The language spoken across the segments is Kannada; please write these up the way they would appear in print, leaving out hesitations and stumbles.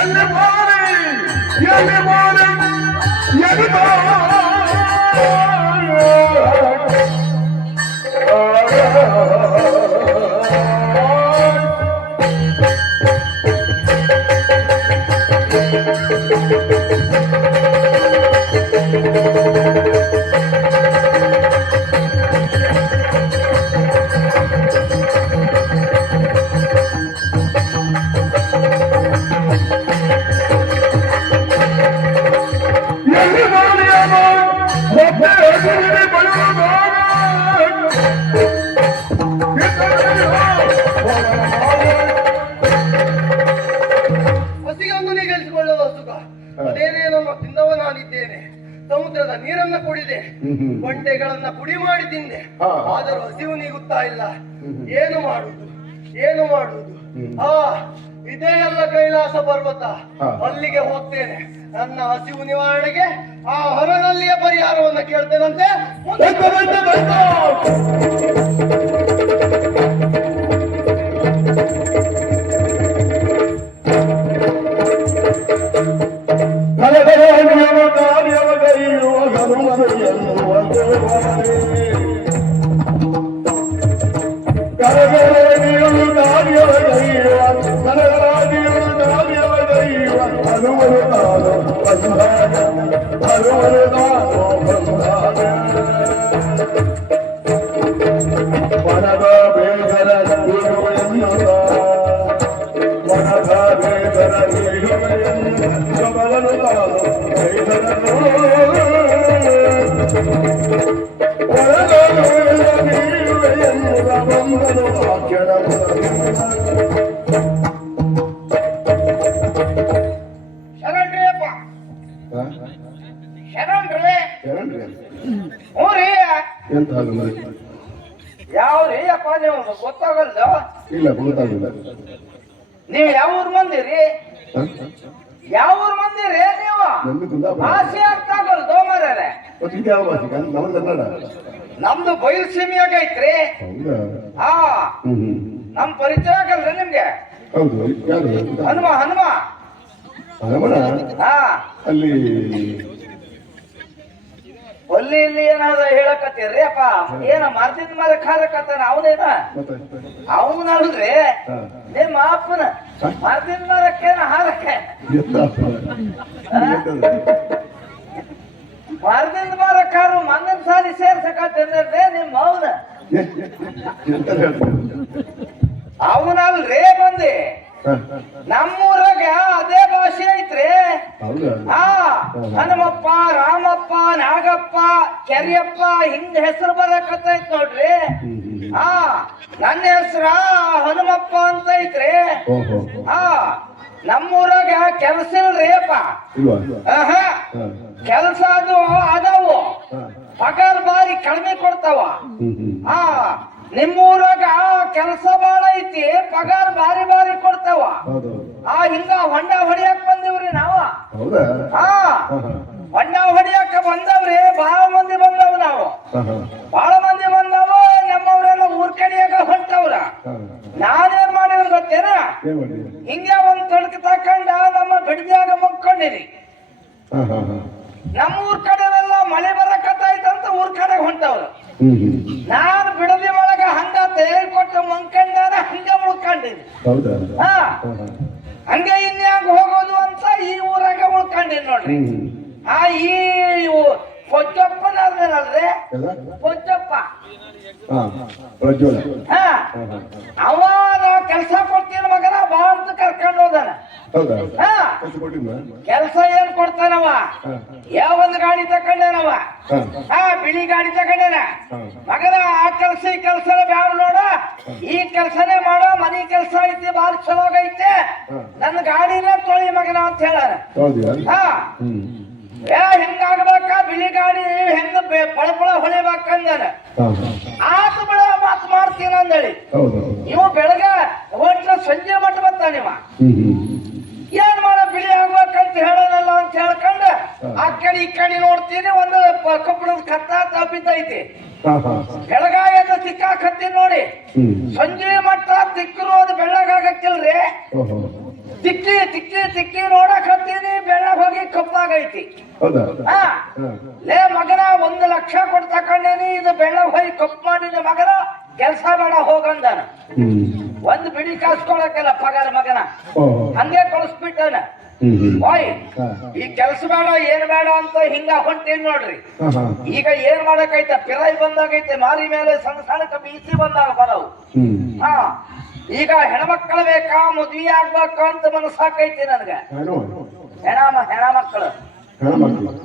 ಎಲ್ಲಿ ಮಾರಿ ಎಲ್ಲಿ ಮಾರಿ ಎಲ್ಲಿ ಸಮುದ್ರದ ನೀರನ್ನ ಕುಡಿದೆ, ಬಂಡೆಗಳನ್ನ ಪುಡಿ ಮಾಡಿ ತಿಂದೆ, ಆದರೂ ಹಸಿವು ನೀಗುತ್ತಾ ಇಲ್ಲ. ಏನು ಮಾಡುವುದು ಏನು ಮಾಡುವುದು? ಇದೇ ಎಲ್ಲ ಕೈಲಾಸ ಪರ್ವತ, ಅಲ್ಲಿಗೆ ಹೋಗ್ತೇನೆ. ನನ್ನ ಹಸಿವು ನಿವಾರಣೆಗೆ ಆ ಹೊರನಲ್ಲಿಯ ಪರಿಹಾರವನ್ನು ಕೇಳ್ತೇನಂತೆ. ಯಾವ್ರಿ ಅಪ್ಪ ನೀವು ಗೊತ್ತಾಗಲ್ದ? ಇಲ್ಲ ಗೊತ್ತಾಗಿಲ್ಲ. ನೀವು ಯಾವ ಊರ್ ಮಂದಿರಿ? ಯಾವ ಊರ್ ಮಂದಿರಿ ನೀವು? ಭಾಷೆ ಅರ್ಥ ಆಗಲ್ದು ಮರ್ಯಾರೆ. ನಮ್ದು ಬಯಲು ಸೀಮೆಯಾಗ ಐತ್ರಿ. ಹಾ, ನಮ್ ಪರಿಚಯ ಆಗಲ್ರಿ ನಿಮ್ಗೆ? ಹನುಮ ಹನುಮ ಹಾ, ಅಲ್ಲಿ ಇಲ್ಲಿ ಏನಾದ್ರು ಹೇಳಕತ್ತೀರ್ರಿ ಅಪ್ಪ? ಏನ ಮರ್ದಿದ್ ಮರ ಖಾರಕತ್ತಾನ ಅವನೇನ? ಅವನಲ್ರಿ ನಿಮ್ಮ ಅಪ್ಪನ ಮರ್ದಿದ್ ಮರಕ್ಕೇನ ಹಾರಕ್ಕೆ? ಮರ್ದಿದ್ ಮರ ಕಾರು ಮಂಗನ್ ಸಾಲಿ ಸೇರ್ಸಕತ್ತೇನ್ರಿ ನಿಮ್ಮ ಅವನ? ಅವನಲ್ರಿ ಮಂದಿ. ನಮ್ಮೂರಾಗ ಅದೇ ಭಾಷೆ ಐತ್ರಿ. ಹಾ, ಹನುಮಪ್ಪ, ರಾಮಪ್ಪ, ನಾಗಪ್ಪ, ಕೆರಿಯಪ್ಪ ಹಿಂಗ ಹೆಸರು ಬರಕತ್ತೈತ್ ನೋಡ್ರಿ. ಹಾ, ನನ್ನ ಹೆಸರ ಹನುಮಪ್ಪ ಅಂತ ಐತ್ರಿ. ಹಾ, ನಮ್ಮೂರಾಗ ಕೆಲ್ಸ ಇಲ್ರಿ ಅಪ್ಪ. ಕೆಲ್ಸ ಅದು ಅದಾವು, ಪಗಾರ ಬಾರಿ ಕಡಿಮೆ ಕೊಡ್ತಾವ. ಹಾ, ನಿಮ್ಮೂರಾಗ ಕೆಲಸ ಬಾಳ ಐತಿ, ಪಗಾರ ಬಾರಿ ಬಾರಿ ಕೊಡ್ತಾವ. ಹಿಂಗ ಹೊಂಡ ಹೊಡಿಯಾಕ ಬಂದಿವ್ರಿ ನಾವ. ಹಾ, ಹೊಂಡ ಹೊಡಿಯಾಕ ಬಂದವ್ರಿ. ಬಹಳ ಮಂದಿ ಬಂದವ್ ನಾವು, ಬಹಳ ಮಂದಿ ಬಂದವ. ನಮ್ಮವ್ರೆಲ್ಲ ಊರ್ ಕಡೆಯಾಗ ಹೊಂಟವ್ರ. ನಾನೇನ್ ಮಾಡಿವ್ರಿ ಗೊತ್ತೇನ? ಹಿಂಗೆ ಒಂದ್ ತೊಡಕ ತಕೊಂಡ ನಮ್ಮ ಬಿಡದಿಯಾಗ ಮುಕ್ಕೊಂಡಿರಿ. ನಮ್ಮೂರ್ ಕಡೆನೆಲ್ಲ ಮಳೆ ಬರಕತ್ತಾಯ್ತಂತ ಊರ್ ಕಡೆ ಹೊಂಟವ್ರು. ನಾನು ಬಿಡದಿ ಒಳಗ ಹಂಗ ಕೊಟ್ಟು ಮಂಕಂಡಾನ ಹಂಗ ಉಳ್ಕೊಂಡಿನಿ. ಹಂಗೆ ಇನ್ಯಾಗ ಹೋಗೋದು ಅಂತ ಈ ಊರಾಗ ಉಳ್ಕೊಂಡಿನಿ ನೋಡ್ರಿ. ಈ ಪೊಚ್ಚಪ್ಪನಲ್ರಿ, ಪೊಚ್ಚಪ್ಪ. ಅವ ಕೆಲ್ಸ ಕೊಡ್ತೀನಿ ಮಗನ ಬಾ ಅಂತ ಕರ್ಕೊಂಡು ಹೋದಾನ. ಕೆಲ್ಸ ಏನ್ ಕೊಡ್ತಾನವ? ಯಾವೊಂದು ಗಾಡಿ ತಕೊಂಡೇನವ? ಬಿಳಿ ಗಾಡಿ ತಕೊಂಡೇನ. ಮಗನ ಆ ಕೆಲ್ಸ ಈ ಕೆಲ್ಸನೇ ಬ್ಯಾಡ ನೋಡ, ಈ ಕೆಲ್ಸನೇ ಮಾಡೋ. ಮನಿ ಕೆಲ್ಸ ಐತಿ, ಬಾಳ ಚಲೋ ಐತೆ, ನನ್ನ ಗಾಡಿನ ತೊಳಿ ಮಗನ ಅಂತ ಹೇಳಾರ. ಹೆಂಗಾಗ್ಬೇಕ ಬಿಳಿ ಗಾಡಿ ಹೆಂಗ ಪಳಪಳ ಹೊಳಿಬೇಕಂದಾನ. ಆತು ಬಿಡ ಮಾತು ಮಾಡ್ತೀನಿ ಅಂದೇಳಿ ಇವ ಬೆಳಗ ಒಟ್ಟ ಸಂಜೆ ಮಟ್ಟ ಬರ್ತಾನಿವ. ಏನ್ ಮಾಡ ಬಿಳಿ ಆಗ್ಬೇಕಂತ ಹೇಳೋದಲ್ಲ ಅಂತ ಹೇಳ್ಕೊಂಡ ಆ ಕಡೆ ಈ ಕಡೆ ನೋಡ್ತೀನಿ. ಒಂದು ಕಬ್ಬಣದ ಕತ್ತ ತಪ್ಪಿದ್ದೈತಿ. ಬೆಳಗಾಯದ ತಿಕ್ಕಾಕತ್ತೀನಿ ನೋಡಿ. ಸಂಜೆ ಮಟ್ಟ ತಿಕ್ಕರು ಅದು ಬೆಳ್ಳಗಾಗಕ್ಕಿಲ್ರಿ. ತಿಕ್ಕಿ ತಿಕ್ಕಿ ತಿಕ್ಕಿ ನೋಡಕ್ ಹತ್ತೀನಿ, ಬೆಳಗ್ ಹೋಗಿ ಕಪ್ಪಾಗೈತಿ. ಹೌದಾ ಹಾ ಹಾ. ಲೇ ಮಗನ 1 ಲಕ್ಷ ಕೊಟ್ಟು ತಕೊಂಡೇನಿ, ಇದು ಬೆಳಗ್ ಹೋಗಿ ಕಪ್ ಮಾಡಿದ ಮಗನ ಕೆಲ್ಸ ಬೇಡ ಹೋಗಂದಾನ. ಒಂದ್ ಬಿಡಿ ಕಾಸ್ಕೊಳಕಲ್ಲ ಪಗಾರ ಮಗನ, ಓಹೋ. ಹಂಗೆ ಕಳಿಸ್ಬಿಟ್ಟಾನ. ಓಯ್ ಹಾ. ಈ ಕೆಲ್ಸ ಬೇಡ ಏನ್ ಬೇಡ ಅಂತ ಹಿಂಗ ಹೊಂಟೇನ್ ನೋಡ್ರಿ. ಹಾ, ಹಾ. ಈಗ ಏನ್ ಮಾಡಕೈತೆ, ಪಿರಾಯಿ ಬಂದಾಗೈತೆ, ಮಾರಿ ಮೇಲೆ ಸಣ್ಣ ಸಣ್ಣ ಬೀಸಿ ಬಂದಾಗ ಬರವು. ಹಾ ಈಗ ಹೆಣ್ಮಕ್ಳು ಬೇಕಾ, ಮದ್ವಿ ಆಗ್ಬೇಕು ಅಂತ ಮನಸ್ಸಾಕೈತಿ ನನ್ಗ. ಹೆಣ್ಮಕ್ಳು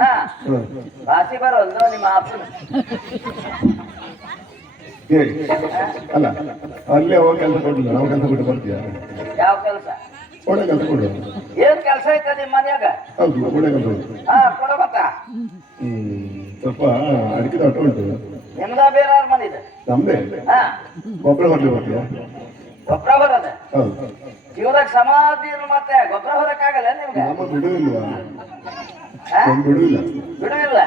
ಹಾ ಭಾಷೆ ಬರೋದು ನಿಮ್ಮ ಅಪ್ಪನ. ಅಲ್ಲ ಅಲ್ಲೇ ಹೋಗಿ ಕೆಲಸ ಕೊಡ್ಲಿಲ್ಲ, ನಾವು ಕೆಲಸ ಬಿಟ್ಟು ಬರ್ತೀಯ? ಯಾವ ಕೆಲಸ? ಒಳ್ಳೆ ಕೆಲಸ ಕೊಡು. ಏನ್ ಕೆಲಸ ಐತೆ ನಿಮ್ ಮನ್ಯಾಗ? ಹೌದು, ಒಳ್ಳೆ ಕೆಲಸ ಹಾ ಕೊಡು ಮತ್ತ. ಸ್ವಲ್ಪ ಅಡಿಕೆ ತೋಟ ಉಂಟು. ನಿಮ್ದ ಬೇರೆ ಮನಿದೆ? ನಮ್ದೇ. ಹಾ ಗೊಬ್ಬರ ಹೊರಲಿ ಬರ್ತೀಯ? ಗೊಬ್ಬರ ಹೊರದ? ಹೌದು. ಜೀವದಾಗ ಸಮಾಧಿ ಮತ್ತೆ ಗೊಬ್ಬರ ಹೊರಕ್ಕಾಗಲ್ಲ ನಿಮ್ಗೆ? ನಮ್ಮ ಬಿಡುವಿಲ್ವಾ? ಬಿಡುವಿಲ್ಲ. ಬಿಡುವಿಲ್ಲ?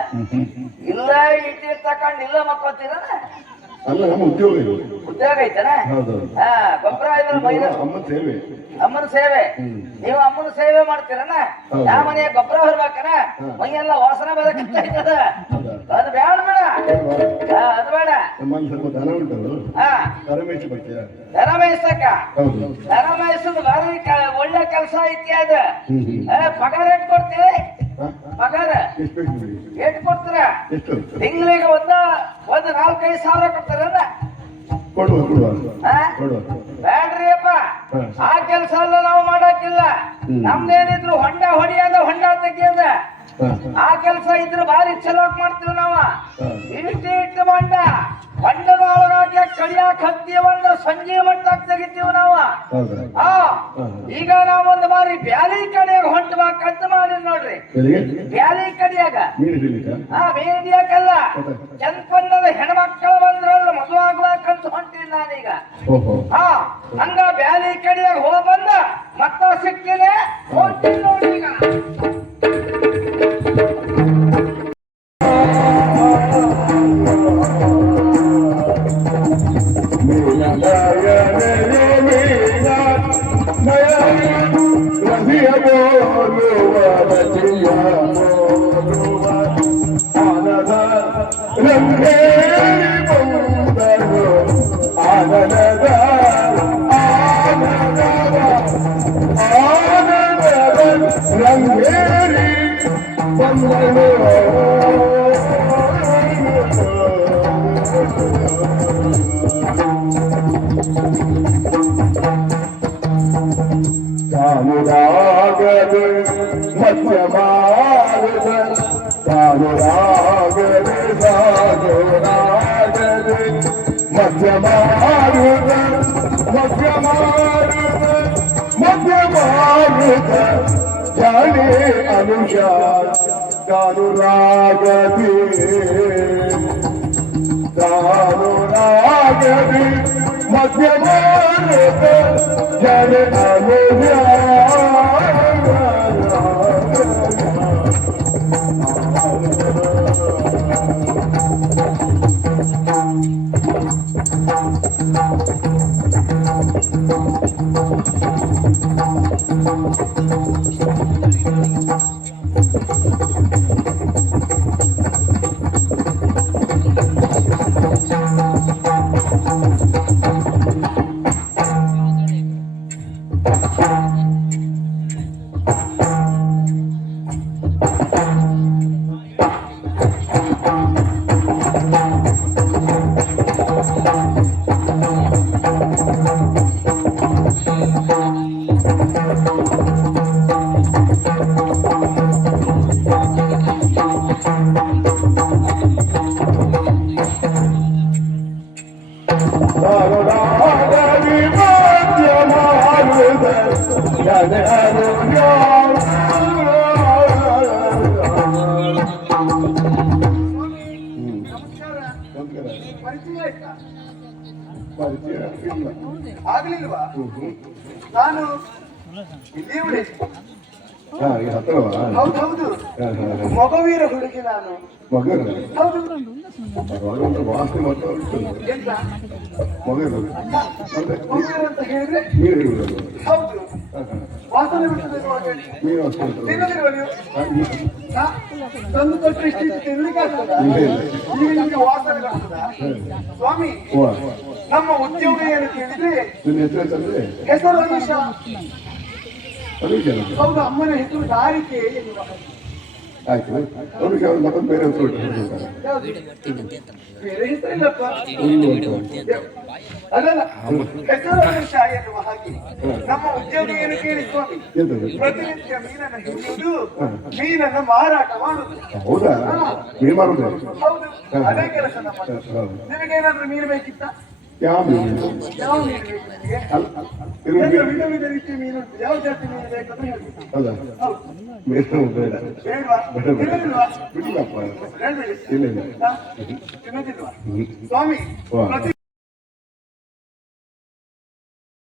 ಇಲ್ಲ ಇಟ್ಟಿ ತಕೊಂಡ್ ಇಲ್ಲ ಮಕ್ಕೋತೀರ? ಅಲ್ಲ, ನಮ್ಮ ಉದ್ಯೋಗ ಇದು. ಉದ್ಯೋಗ ಐತನ? ಹೌದು. ಹಾ ಗೊಬ್ಬರ ಅಮ್ಮನ ಸೇವೆ. ಅಮ್ಮನ ಸೇವೆ. ನೀವು ಅಮ್ಮನ ಸೇವೆ ಮಾಡ್ತೀರನ? ಯಾವ ಮನೆಯ ಗೊಬ್ಬರ ಹೊರಬೇಕನ? ಮೈಯೆಲ್ಲ ವಾಸನೆ ಬರಕತ್ತೈತದ. ಅದು ಬೇಡ ಬೇಡ, ಅದು ಬೇಡ. ನಮ್ಮಲ್ಲಿ ಸ್ವಲ್ಪ ದನ ಉಂಟು. ಹಾ ದನ ಮೇಯಿಸಿ ಬರ್ತೀಯ? ದನ ಮೇಯಿಸಕ್ಕ? ಹೌದು. ದನ ಮೇಯಿಸೋದು ಭಾರಿ ಒಳ್ಳೆ ಕೆಲಸ ಐತಿ. ಅದು ಪಗಾರ ಎಟ್ ಕೊಡ್ತೀವಿ? ಪಗಾರ ಎಷ್ಟು ಎಟ್ ಕೊಡ್ತೀರ? ಎಷ್ಟು? ತಿಂಗಳಿಗೆ ಒಂದು 4-5 ಸಾವಿರ ಕೊಡ್ತಾರಲ್ಲ? ಕೊಡುವ ಕೊಡುವ. ಬ್ಯಾಡ್ರಿ ಅಪ್ಪ, ಆ ಕೆಲಸ ಎಲ್ಲ ನಾವು ಮಾಡಕ್ಕಿಲ್ಲ. ನಮ್ದೇನಿದ್ರು ಹೊಂಡ ಹೊಡಿಯೋದ, ಹೊಂಡ ತೆಗಿಯೋದ, ಆ ಕೆಲಸ ಇದ್ರೆ ಭಾರಿ ಚಲೋ ಮಾಡ್ತೀವಿ ನಾವು. ಇಟ್ಟು ಹೊಂಡದೊಳಗಾಗೆ ಕಡಿಯಾಕ ಹತ್ತೀವಂದ್ರೆ ಸಂಜೆ ಮಟ್ಟಾಗ ತೆಗಿತೀವಿ ನಾವು. ಈಗ ನಾವೊಂದು ಬಾರಿ ಬ್ಯಾಲಿ ಕಡಿಯಾಗ ಹೊಂಟಬೇಕಂತ ಮಾಡಿ ನೋಡ್ರಿ. ಬ್ಯಾಲಿ ಕಡಿಯಾಗ ಮೀನ್ ಹಿಡಿಯಾಕಲ್ಲ, ಚಂದ್ಪನ್ನದ ಹೆಣ್ಮಕ್ಕಳು ಬಂದ್ರಲ್ಲ ಮದುವೆ ಆಗ್ಬೇಕಂತ ಹೊಂಟೀನಿ ನಾನೀಗ. ಹಂಗ ಬ್ಯಾಲಿ ಕಡಿಯಾಗ ಹೋಗ ಬಂದ ಮತ್ತ ಸಿಕ್ಕಿದೆ ಹೊಂಟೀನಿ ನೋಡಿ. ಈಗ ಜಾಣೆ ಅನುಷಾರ ತಾನುರಾಗದಿ ಮಧ್ಯ ಮಾರುತ ಜಾಣೆ ಆಗ್ಲಿಲ್ವಾ? ನಾನು ಇಲ್ಲಿ ಹಾ ಈ ಹತ್ತಿರವಾ ಹೌದೌದು ಮಗುವೀರ ಹುಡುಗಿ ನಾನು. ಮಗರು ಹೌದು. ಭಗವಂತ ವಾಸನೆ ಮಾಡ್ತಾ ಉಂಟು ಎಂತ ಮಗರು ಅಂದ್ರೆ ಮಗುವೀರ ಅಂತ ಹೇಳಿದ್ರೆ ನೀರು ಇರುವುದು ಹೌದು ವಾಸನೆ ಬಿಟ್ಟದೆ ಮೀನು ವಾಸನೆ ಉಂಟು. ತಿನ್ನದಿರುವ ನೀವು ಹಾ, ಹಾ? ತಂದು ಕೊಟ್ಟರೆ ಇಷ್ಟಿಷ್ಟು ತಿನ್ಲಿಕ್ಕೆ ಆಗ್ತದ? ಇಲ್ಲ, ಇಲ್ಲ. ಈಗ ನಿಮ್ಗೆ ವಾಸನೆ ಬರ್ತದ? ಸ್ವಾಮಿ ಓ ನಮ್ಮ ಉದ್ಯೋಗ ಏನು ಕೇಳಿದ್ರೆ ನಿನ್ನ ಹೆಸರು ಅಂತಂದ್ರೆ ಹೆಸರು ಅನುಷ. ಅದು ಜನ ಹೌದು ಅಮ್ಮನ ಹೆಸರು ದಾರಿಕೆ ಎನ್ನುವ. ಆಯ್ತು ಅವನಿಗೆ ಅವ್ರು ಮತ್ತೊಂದು ಬೇರೆ ಹೆಸರು ಇಟ್ಟಿರ್ತಾರೆ. ಯಾವುದು? ಬೇರೆ ಹೆಸರಿಲ್ಲಪ್ಪ. ಅಲ್ಲಲ್ಲ ಹೆಸರು ಅನುಷ ಎನ್ನುವ ಹಾಗೆ ನಮ್ಮ ಉದ್ಯೋಗ ಏನು ಕೇಳಿ ಸ್ವಾಮಿ ಎಂತದು? ಪ್ರತಿನಿತ್ಯ ಮೀನನ್ನು ಹಿಡಿಯುವುದು, ಮೀನನ್ನು ಮಾರಾಟ ಮಾಡುದು. ಹೌದಾ ಮೀನು ಮಾರುದು ಹೌದು ಅದೇ ಕೆಲಸ ನಮ್ಮ. ನಿಮಗೇನಾದ್ರೂ ಮೀನು ಬೇಕಿತ್ತ? ಯಾವ ಮೀನು ಯಾವ ಮೀನು ಬೇಕು ನಿಮಗೆ? ಅಲ್ಲ ಇದು ಎಲ್ಲ ಮೀನು ವಿಧ ವಿಧ ರೀತಿಯ ಮೀನು ಉಂಟು. ಯಾವ ಜಾತಿ ಮೀನು ಬೇಕಂತ ಹೇಳಿ. ಹೌದಾ ಹೌದು ಮೀನು ಬೇಡ ಬೇಡವಾ? ತಿನ್ನೋದಿಲ್ವಾ? ಬಿಡಿಲ್ಲಪ್ಪ ಹೇಳ್ಬೇಡಿ. ಇಲ್ಲ ಇಲ್ಲ ಹಾ? ತಿನ್ನೋದಿಲ್ವಾ? ಸ್ವಾಮಿ ವಾ. ಪ್ರತಿ